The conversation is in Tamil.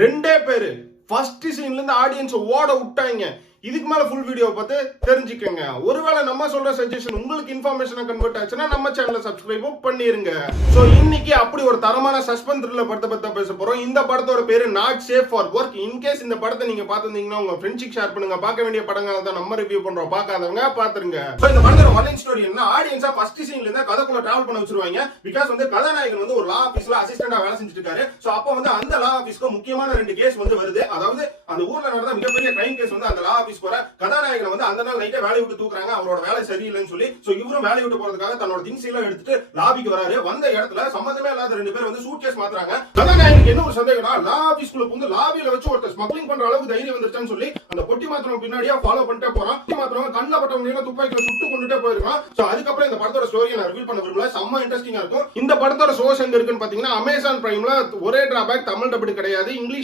ரெண்டே பேரு ஃபர்ஸ்ட் சீன்ல இருந்து ஆடியன்ஸ் ஓட விட்டாங்க. இதுக்கு மேல ஃபுல் வீடியோ பார்த்து தெரிஞ்சுக்கங்க. ஒருவேளை நம்ம சொல்ற சஜஷன் உங்களுக்கு இன்ஃபர்மேஷனா கன்வெர்ட் ஆச்சுன்னா நம்ம சேனலை சப்ஸ்கிரைப் பண்ணிருங்க. சோ இன்னைக்கு அப்படி ஒரு தரமான சஸ்பென்ஸ் த்ரில்லர் படத்தை பத்தி பேச போறோம். இந்த படத்தோட பேரு not safe for work. In case இந்த படத்தை நீங்க பார்த்திருந்தீங்கன்னா உங்க ஃப்ரெண்ட்ஸுக்கு ஷேர் பண்ணுங்க. பார்க்க வேண்டிய படங்களை தான் நம்ம ரிவ்யூ பண்றோம். பார்க்காதவங்க பாத்துருங்க. சோ இந்த படத்தோட ஒன்லைன் ஸ்டோரி என்ன, ஆடியன்ஸா ஃபர்ஸ்ட் சீன்ல இருந்து கதைக்குள்ள டிராவல் பண்ண வச்சிருவாங்க. பிகாஸ் கதாநாயகன் ஒரு லா ஆபீஸ்ல அசிஸ்டண்டா வேலை செஞ்சுட்டு இருக்காரு. சோ அப்போ அந்த லா ஆபீஸ்க்கு முக்கியமான 2 கேஸ் வருது. அதாவது அந்த ஊர்ல நடந்த மிகப்பெரிய கிரைம் கேஸ் அந்த லா ஆபீஸ் போற கதாநாயகன் அந்த நாள் நைட்டே வேலையை விட்டு தூக்குறாங்க. அவரோட வேலை சரியில்லைன்னு சொல்லி சோ இவரும் வேலையை விட்டு போறதுக்காக தன்னோட திங்ஸ் எல்லாம் எடுத்துட்டு லாபிக்கு வராரு. வந்த இடத்துல சம்பந்தமே இல்லாத 2 பேர் சூட் கேஸ் மாத்துறாங்க. கதாநாயகனுக்கு என்ன ஒரு சந்தேகம்னா, லா ஆபீஸ்க்குள்ள புகுந்து லாபியில வச்சு ஒருத்தர் ஸ்மக்லிங் பண்ற அளவுக்கு தைரியம் வந்துருச்சுன்னு சொல்லி அந்த பொட்டி மாத்திரம் பின்னாடியே ஃபாலோ பண்ணிட்டே போறான். பொட்டி மாத்திரம் கண்ணில் பட்டவங்க துப்பாக்கியில சுட்டு கொண்டுட்டே போயிருக்கான். சோ அதுக்கப்புறம் இந்த படத்தோட ஸ்டோரியை நான் ரிவீல் பண்ண விரும்பல. செம்ம இன்ட்ரெஸ்டிங்கா இருக்கும். இந்த படத்தோட சோர்ஸ் எங்க இருக்குன்னு பாத்தீங்கன்னா அமேசான் பிரைம்ல. ஒரே டிராபேக், தமிழ் டப்டு கிடையாது. இங்கிலீஷ்